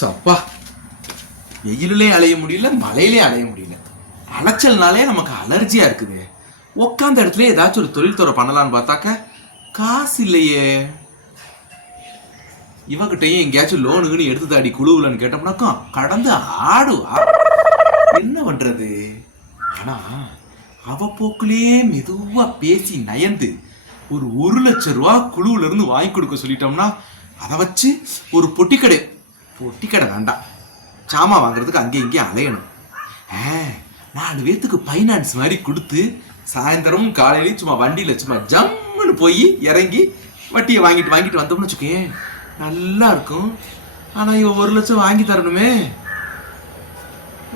சப்பா. வெயிலுலயும் அலைய முடியல மழையிலயும் அலைய முடியல. அலைச்சல்னாலே நமக்கு அலர்ஜியா இருக்குது. உட்காந்த இடத்துல ஏதாச்சும் ஒரு தொழில் துறை பண்ணலாம்னு பார்த்தாக்க காசு இல்லையே. இவகிட்டையும் எங்கேயாச்சும் லோனுக்குன்னு எடுத்து தாடி குழுவுலன்னு கேட்டோம்னாக்கா கடந்து ஆடுவா. என்ன பண்றது? ஆனா அவ போக்குலே மெதுவா பேசி நயந்து ஒரு ஒரு லட்ச ரூபா குழுவுல இருந்து வாங்கி கொடுக்க சொல்லிட்டோம்னா அதை வச்சு ஒரு பொட்டிக்கடை பொட்டிக்கடை வேண்டாம் சாமான் வாங்குறதுக்கு அங்கேயும் இங்கேயும் அலையணும் ஆ, நாலு பேத்துக்கு ஃபைனான்ஸ் மாதிரி கொடுத்து சாயந்தரமும் காலையிலையும் சும்மா வண்டியில் சும்மா ஜம்முன்னு போய் இறங்கி வட்டியை வாங்கிட்டு வாங்கிட்டு வந்தோம்னு வச்சுக்கேன் நல்லா இருக்கும் ஆனால் இவன் ஒரு லட்சம் வாங்கி தரணுமே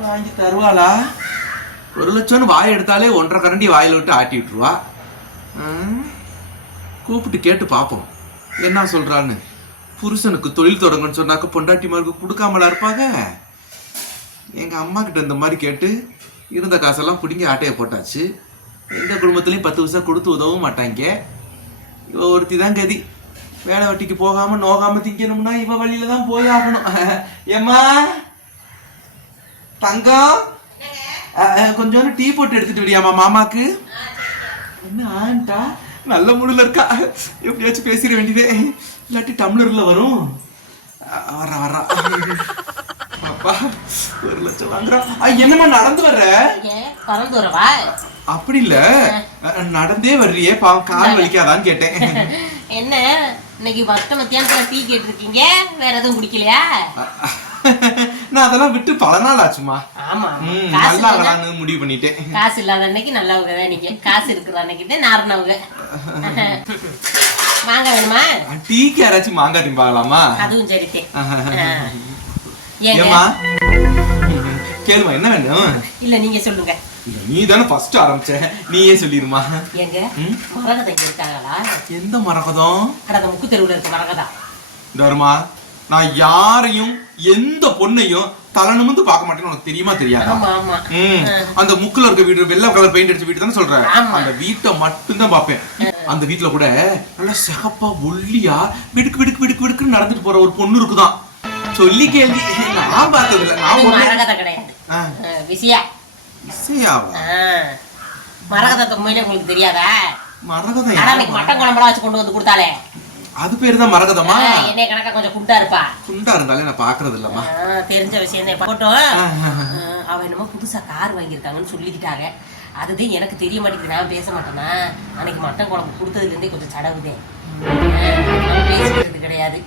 வாங்கி தருவாளா ஒரு லட்சம்னு வாய் எடுத்தாலே ஒன்றரை கரண்டி வாயில் விட்டு ஆட்டி விட்டுருவா கூப்பிட்டு கேட்டு பார்ப்போம் என்ன சொல்கிறான்னு புருஷனுக்கு தொழில் தொடங்குன்னு சொன்னாக்க பொண்டாட்டிமாருக்கு கொடுக்காமலா இருப்பாங்க? எங்க அம்மா கிட்ட இந்த மாதிரி கேட்டு இருந்த காசெல்லாம் பிடிங்கி ஆட்டையை போட்டாச்சு. எங்க குடும்பத்துலயும் பத்து பைசா கொடுத்து உதவும் மாட்டாங்க. இவ ஒருத்தி தான் கதி. வேலை வெட்டிக்கு போகாம நோகாம திங்கணும்னா இவ வழியில தான் போய் ஆகணும். ஏம்மா? தங்கம்? கொஞ்சோண்டு டீ போட்டு எடுத்துட்டு விடியாமா மாமாக்கு. என்ன ஆண்டா நல்ல மூடுல இருக்கா? எப்படியாச்சும் பேசிட வேண்டியதே. இல்லாட்டி டம்ளர்ல வரும். வர்றா வர்றா. அப்பா ஒரு லட்சம் வாங்குறா. என்னம்மா நடந்து வர்ற? பறந்து வரவா? அப்படி இல்ல. நடந்தே வர்றியே பாவம் கால் வலிக்காதான்னு கேட்டேன். என்ன இன்னைக்கு பத்த மத்தியானத்துல டீ கேட்டிருக்கீங்க? வேற எதுவும் குடிக்கலையா? நான் அதெல்லாம் விட்டு பல நாள் ஆச்சுமா ஆமா ம், காசு நல்லா ஆகலான்னு முடிவு பண்ணிட்டேன். காசு இல்லாத அன்னைக்கு நல்லவங்க தான் நீங்க. காசு இருக்கிற அன்னைக்கு தான் நார்னவங்க மாங்காய் வேணுமா? டீக்கு யாராச்சும் மாங்காய் திம்பாங்களாமா அதுவும் ஏங்க? ஏமா கேளுமா என்ன வேணும்? இல்ல நீங்க சொல்லுங்க. இல்ல, நீ தானே ஃபர்ஸ்ட் ஆரம்பிச்ச. நீயே சொல்லிருமா ஏங்க ம்? மரகதம் இங்க இருக்காங்களா? எந்த மரகதம்? அட அந்த முக்கு தெருவுல இருக்க மரகதம். தர்மா நான் யாரையும் எந்த பொண்ணையும் தலை நிமிந்து பார்க்க மாட்டேன்னு உனக்கு தெரியுமா தெரியாதா? அந்த முக்குல இருக்க வீடு வெள்ளை கலர் பெயிண்ட் அடிச்ச வீடு தானே சொல்ற? ஆமா. அந்த வீட்டை மட்டும் தான் பாப்பேன் அந்த வீட்ல கூட நல்லா சிகப்பா ஒல்லியா விடுக்கு விடுக்கு விடுக்கு விடுக்குன்னு நடந்துட்டு போற ஒரு பொண்ணு இருக்குதான் சொல்லி கேள்வி. நான் பார்த்தது இல்ல நான் கிடையாது. விசியா. இசையாவா ஆஹ். மரகதத்தை உண்மையிலே உங்களுக்கு தெரியாதா? மரகதம்? மட்டன் குழம்புலாம் வச்சு கொண்டு வந்து கொடுத்தாலே அது பேரு தான் மரகதமா? ஆஹ், என்னைய கணக்கா கொஞ்சம் குண்டா இருப்பா. குண்டா இருந்தாலே நான் பாக்குறது இல்லம்மா தெரிஞ்ச விஷயம் தான் போட்டோம். ஆஹ், அவ என்னமோ புதுசா கார் வாங்கியிருக்காங்கன்னு சொல்லிக்கிட்டாங்க. அதுதான் எனக்கு தெரிய மாட்டேங்குது நான் பேச மாட்டேனா? அன்னைக்கு மட்டன் குழம்பு கொடுத்ததுல இருந்தே கொஞ்சம் சடவுதே. பேசுறது கிடையாது.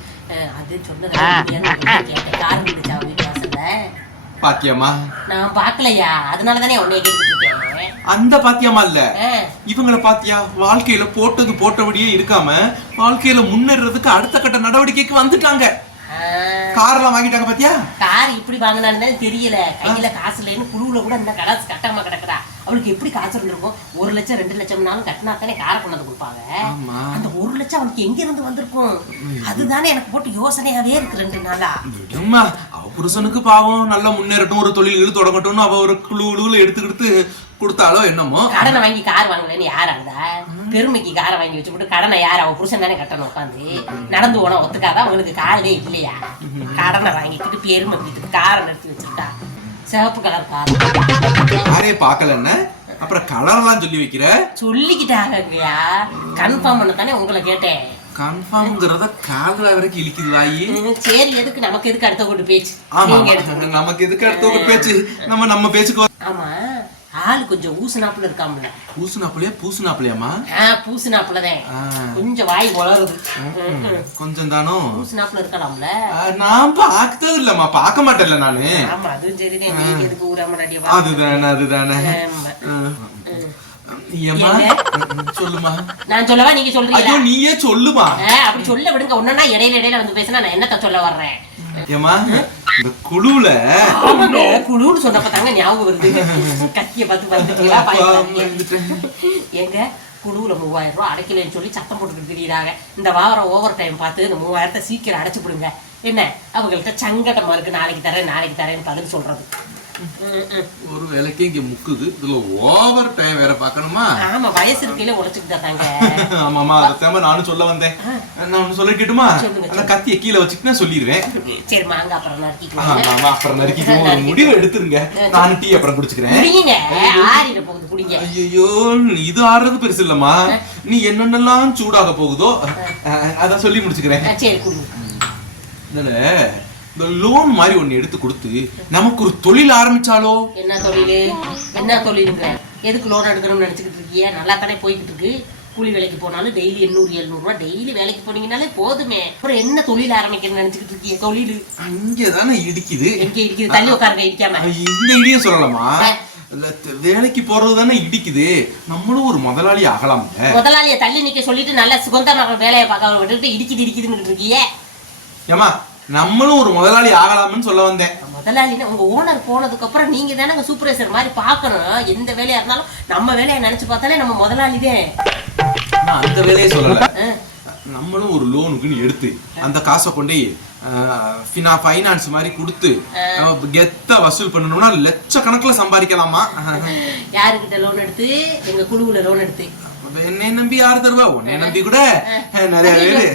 அது சொன்னது கேட்டேன். கார் வந்துச்சா வீட்டு வாசல்ல? பாத்தியம்மா? நான் பார்க்கலையா? அதனால தானே உன்னைய கேட்டுட்டு இருக்கேன். அந்த பாத்தியம்மா இல்ல. இவங்கள பாத்தியா? வாழ்க்கையில போட்டது போட்டபடியே இருக்காம வாழ்க்கையில முன்னேறதுக்கு அடுத்த கட்ட நடவடிக்கைக்கு வந்துட்டாங்க. கார்லாம் வாங்கிட்டாங்க பாத்தியா? கார் இப்படி வாங்கினான்னு தெரியல. கையில காசு இல்லைன்னு குழுவுல கூட இந்த கடை கட்டாம கிடக்குறா அவளுக்கு எப்படி காசு இருந்திருக்கும் ஒரு லட்சம் ரெண்டு லட்சம்னாலும் கட்டினா தானே காரை கொண்டு வந்து கொடுப்பாங்க. அந்த ஒரு லட்சம் அவனுக்கு எங்க இருந்து வந்திருக்கும் அதுதானே எனக்கு போட்டு யோசனையாவே இருக்கு ரெண்டு நாளா. புருஷனுக்கு பாவம் நல்லா முன்னேறட்டும் ஒரு தொழில் தொடங்கட்டும்னு அவ ஒரு குழு குழுவுல எடுத்துக்கிட்டு கொடுத்தாலோ என்னமோ. கடனை வாங்கி கார் வாங்கலன்னு யார் அழுதா? பெருமைக்கு காரை வாங்கி வச்சுட்டு கடனை யார்? அவ புருஷன் தானே கட்டணும் உட்காந்து. நடந்து போனா ஒத்துக்காத? அவனுக்கு காலே இல்லையா? கடனை வாங்கிக்கிட்டு பெருமை வீட்டுக்கு காரை நிறுத்தி வச்சுட்டா சிவப்பு கலர் கார். யாரே பார்க்கலன்னு அப்புறம் கலர்லாம் சொல்லி வைக்கிற? சொல்லிக்கிட்டாங்கய்யா கன்ஃபார்ம் பண்ண தானே உங்களை கேட்டேன். கன்ஃபார்ம்ங்கிறத காதல வரைக்கும் இழுக்குது வாயி சரி எதுக்கு? நமக்கு எதுக்கு அடுத்த கூட்டு பேச்சு? ஆமா நமக்கு எதுக்கு அடுத்த ஒரு பேச்சு? நம்ம நம்ம பேச்சுக்கு ஆமா. ஆள் கொஞ்சம் ஊசுனாப்புல இருக்காம்ல பூசுனாப்புலையா பூசுனாப்புலையாமா பூசுனாப்புலதான். கொஞ்சம் வாய் வளருது. கொஞ்சம் தானோ? பூசுனாப்புல இருக்கலாம்ல நான் பார்த்தது இல்லம்மா. பார்க்க மாட்டேன்ல நானு. ஆமா அதுவும் சரிதான். எதுக்கு ஊராம அதுதானே அதுதானே ஆமா. ம். ம். ஏம்மா ஏங்க? ம், சொல்லுமா. நான் சொல்லவா? நீங்க சொல்றீங்களா? ஐயோ நீயே சொல்லுமா. அப்படி சொல்ல விடுங்க. ஒன்னா இடையில இடையில வந்து பேசினா நான் என்னத்த சொல்ல வர்றேன்? இந்த குழுன்னு சொன்னப்ப தாங்க ஞாபகம் வருது. கத்திய பார்த்து. எங்க குழுவுல மூவாயிரம் ரூபாய் அடைக்கலைன்னு சொல்லி சத்தம் போட்டுக்கிட்டு திரியிறாங்க இந்த வாரம் ஓவர் டைம் பார்த்து இந்த மூவாயிரத்தை சீக்கிரம் அடைச்சு விடுங்க என்ன? அவங்கள்ட்ட சங்கடமா இருக்கு. நாளைக்கு தரேன் நாளைக்கு தரேன்னு பதில் சொல்றது. ஒரு வேலைக்கு இங்க முக்குது. இதுல ஓவர் டைம் வேற பார்க்கணுமா? ஆமா வயசு இருக்கையில உழைச்சுக்கிட்டு தாங்க ஆமாமா அதை நானும் சொல்ல வந்தேன். நான் ஒண்ணு சொல்லிக்கிட்டுமா அந்த கத்தியை கீழே வச்சுட்டு நான் சொல்லிடுவேன். சரி மாங்க அப்புறம் நறுக்கிக்கலாம். ஆமா, அப்புறம் நறுக்கிக்குவோம் ஒரு முடிவு எடுத்துருங்க. நானும் டீ அப்புறம் குடிச்சுக்கிறேன். குடிங்க. ஆறிட போகுது குடிங்க. ஐயோ இது ஆடுறது பெருசு இல்லம்மா. நீ என்னென்னலாம் சூடாக போகுதோ அதான் சொல்லி முடிச்சுக்கிறேன். சரி குடிங்க. இந்த லோன் மாதிரி ஒண்ணு எடுத்து கொடுத்து நமக்கு ஒரு தொழில் ஆரம்பிச்சாலோ? என்ன தொழில்? என்ன தொழிலுங்க? எதுக்கு லோன் எடுக்கணும்னு நினச்சிக்கிட்டு இருக்கியா? நல்லா தானே போய்கிட்டு இருக்கு. கூலி வேலைக்கு போனாலும் டெய்லி எண்ணூறு எழுநூறுவா டெய்லி வேலைக்கு போனீங்கனாலே போதுமே. அப்புறம் என்ன தொழில் ஆரம்பிக்கணும்னு நினச்சிக்கிட்டு இருக்கிய? தொழில். அங்கதானே இடிக்குது. எங்க இருக்குது தள்ளி உட்காருங்க இடிக்காம. இந்த இடிய சொல்லலாமா? வேலைக்கு போறது தானே இடிக்குது. நம்மளும் ஒரு முதலாளி ஆகலாம்ல. முதலாளியை தள்ளி நிக்க சொல்லிட்டு நல்லா சுகந்தமாக வேலையை பார்க்க விட்டுட்டு இடிக்குது இடிக்குதுன்னு இருக்கியே. ஏமா நம்மளும் ஒரு முதலாளி ஆகலாம்னு சொல்ல வந்தேன். முதலாளினா உங்க ஓனர் போனதுக்கு அப்புறம் நீங்க தானே சூப்பர்வைசர் மாதிரி பார்க்கணும். எந்த வேலையா இருந்தாலும் நம்ம வேலையை நினைச்சு பார்த்தாலே நம்ம முதலாளிதே நான் அந்த வேலையை சொல்லல. நம்மளும் ஒரு லோனுக்குன்னு எடுத்து அந்த காசை கொண்டு ஃபைனான்ஸ் மாதிரி கொடுத்து கெத்தா வசூல் பண்ணணும்னா லட்சக்கணக்குல சம்பாதிக்கலாமா? யாருக்கிட்ட லோன் எடுத்து? எங்க குழுவுல லோன் எடுத்து. என்னை நம்பி யாரு தருவா? உன்னை நம்பி கூட நிறைய பேரு.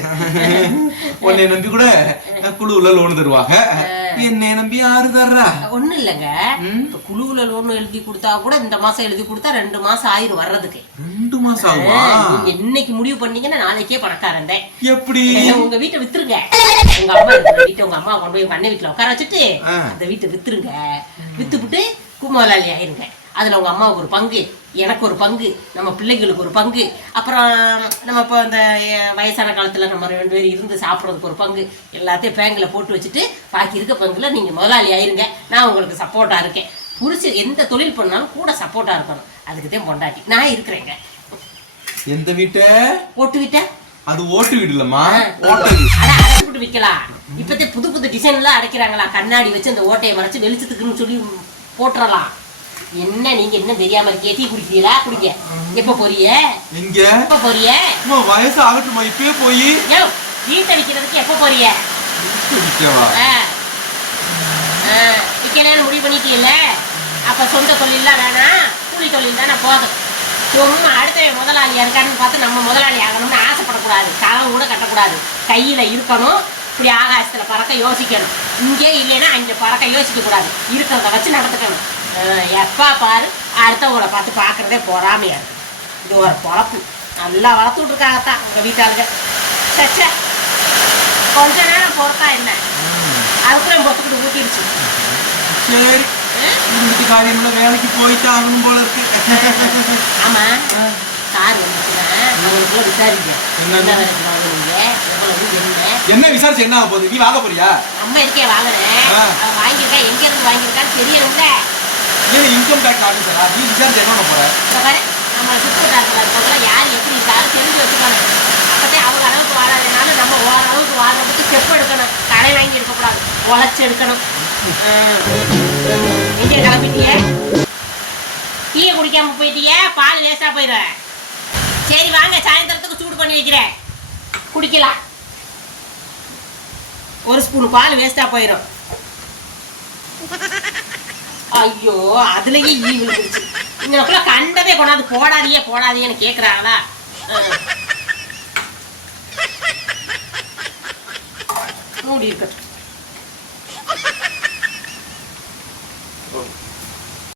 உன்னை நம்பி கூட குழுவுல லோன் தருவாங்க. என்னை நம்பி யாரு தர்றா? ஒண்ணும் இல்லைங்க. இப்ப குழுவுல லோன் எழுதி கொடுத்தா கூட இந்த மாசம் எழுதி கொடுத்தா ரெண்டு மாசம் ஆயிரும் வர்றதுக்கு. ரெண்டு மாசம் ஆகுமா? நீங்க இன்னைக்கு முடிவு பண்ணீங்கன்னா நாளைக்கே பணக்காரன் எப்படி? உங்க வீட்டை வித்துருங்க. உங்க அம்மா வீட்டை உங்க அம்மா கொண்டு போய் உங்க அண்ணன் வீட்டுல உட்கார வச்சுட்டு. அந்த வீட்டை வித்துருங்க. வித்துப்புட்டு குமலாளி ஆயிருங்க. அதுல உங்க அம்மாவுக்கு ஒரு பங்கு எனக்கு ஒரு பங்கு நம்ம பிள்ளைங்களுக்கு ஒரு பங்கு. அப்புறம் நம்ம இப்போ இந்த அஹ், வயசான காலத்துல நம்ம ரெண்டு பேரும் இருந்து சாப்பிட்றதுக்கு ஒரு பங்கு. எல்லாத்தையும் பேங்க்ல போட்டு வச்சுட்டு பாக்கி இருக்க பங்குல நீங்க முதலாளி ஆயிருங்க. நான் உங்களுக்கு சப்போர்ட்டா இருக்கேன். புரிச்சு எந்த தொழில் பண்ணாலும் கூட சப்போர்ட்டா இருக்கணும். அதுக்கு தான் பொண்டாட்டி. நான் இருக்கிறேங்க. எந்த வீட்டை? போட்டு விட்டேன் அது ஓட்டு வீடு இல்லம்மா. ஓட்ட விற்கலாம் இப்பத்தே புது புது டிசைன்லாம் அடைக்கிறாங்களா? கண்ணாடி வச்சு அந்த ஓட்டையை மறைச்சு வெளிச்சத்துக்குன்னு சொல்லி போட்டுறலாம். என்ன நீங்க என்ன தெரியாம இருக்கே டீ குடிக்கிறீங்களா? குடிங்க. எப்ப போறிய எங்க எப்ப போறிய வயசு ஆகட்டுமா இப்பயே போய். வீட்டை விற்கிறதுக்கு எப்ப போறிய விற்கவா விற்கலான்னு முடிவு பண்ணிட்டீல்ல அப்ப சொந்த தொழில்லாம் வேணாம் கூலி தொழில் தானே போதும். சும்மா அடுத்தவன் முதலாளியா இருக்கான்னு பார்த்து நம்ம முதலாளி ஆகணும்னு ஆசைப்படக்கூடாது. கனவு கூட கட்டக்கூடாது. கையில இருக்கணும். இப்படி ஆகாசத்துல பறக்க யோசிக்கணும். இங்கே இல்லைன்னா அங்கே பறக்க யோசிக்க கூடாது இருக்கிறத வச்சு நடந்துக்கணும். அஹ் எப்பா பாரு அடுத்தவங்களை பார்த்து பார்க்கறதே பொறாமையா இருக்கு. இது ஒரு பொழப்பு. நல்லா வளர்த்து விட்ருக்காங்கத்தான் உங்க வீட்டாளுங்க. சச்சா கொஞ்ச நேரம் பொறுத்தா என்ன? அதுக்குள்ள பொத்துக்கிட்டு ஊட்டிருச்சு சரி. இந்த காரியம்ல வேலைக்கு போயிட்டு ஆகணும் போல இருக்கு. ஆமா. கார் வந்துச்சுன்னா விசாரிங்க. என்ன? விலைக்கு வாங்குனீங்க? எவ்வளவு என்ன? என்ன விசாரிச்சு என்ன ஆக போகுது? நீ வாங்க போறியா? அம்மா இருக்கே வாங்கினேன் ஆ. அவன் வாங்கியிருக்கா எங்க இருந்து வாங்கியிருக்கான்னு தெரியணும்ல ஏன் இன்கம் டேக்ஸ் ஆஃபீஸரா நீ விசாரிச்சு என்ன போற? பாரு நம்ம சுற்றுலாட்டில் இருக்கவங்களாம் யார் எப்படி இருக்காரு தெரிஞ்சு வச்சுக்கணும் அப்பதே அவங்க அளவுக்கு வாழாதனாலும் நம்ம ஓரளவுக்கு வாழ்றதுக்கு ஸ்டெப் எடுக்கணும். கடை வாங்கி எடுக்கக்கூடாது. உழைச்சி எடுக்கணும். ஆ. எங்க டீயை குடிக்காம போயிட்டிய? பால் லேசா போயிடுவேன் சரி வாங்க. சாயந்தரத்துக்கு சூடு பண்ணி வைக்கிறேன். குடிக்கலாம். ஒரு ஸ்பூன் பால் வேஸ்டா போயிடும் ஐயோ அதுலயே ஈ விழுந்துருச்சு. இங்கனக்குள்ள கண்டதே கொண்டாது போடாதீங்க போடாதீங்கன்னு கேக்குறாங்களா? மூடி இருக்கட்டும்.